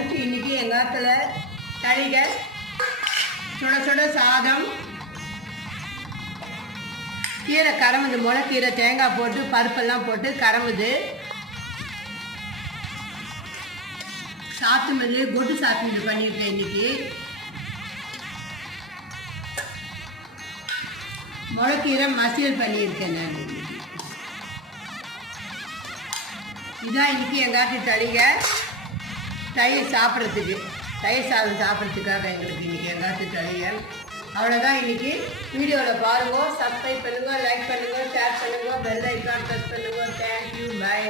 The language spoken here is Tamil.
லஞ்ச் இன்றைக்கி எங்கள் இடத்துல தளிகை சுட சுட சாதம் கீரை கரமுது முளைக்கீரை தேங்காய் போட்டு பருப்பெல்லாம் போட்டு கரமுது சாத்துமல்லி கொட்டு சாத்துமல்லி பண்ணியிருக்கேன் இன்றைக்கி முளைக்கீரை மசியல் பண்ணியிருக்கேன் நான் இன்றைக்கி இதுதான் இன்றைக்கி எங்காட்டு தளிகை தயிர் சாப்பிட்றதுக்கு தயிர் சாதம் சாப்பிட்றதுக்காக எங்களுக்கு இன்றைக்கி எங்காட்டு தளிகை அவ்வளோதான் இன்றைக்கி வீடியோவில் பாருங்கள் சப்ஸ்கிரைப் பண்ணுங்கள் லைக் பண்ணுங்கள் ஷேர் பண்ணுங்கள் பெல் ஐக்கான் ப்ரெஸ் பண்ணுங்கள் தேங்க்யூ பை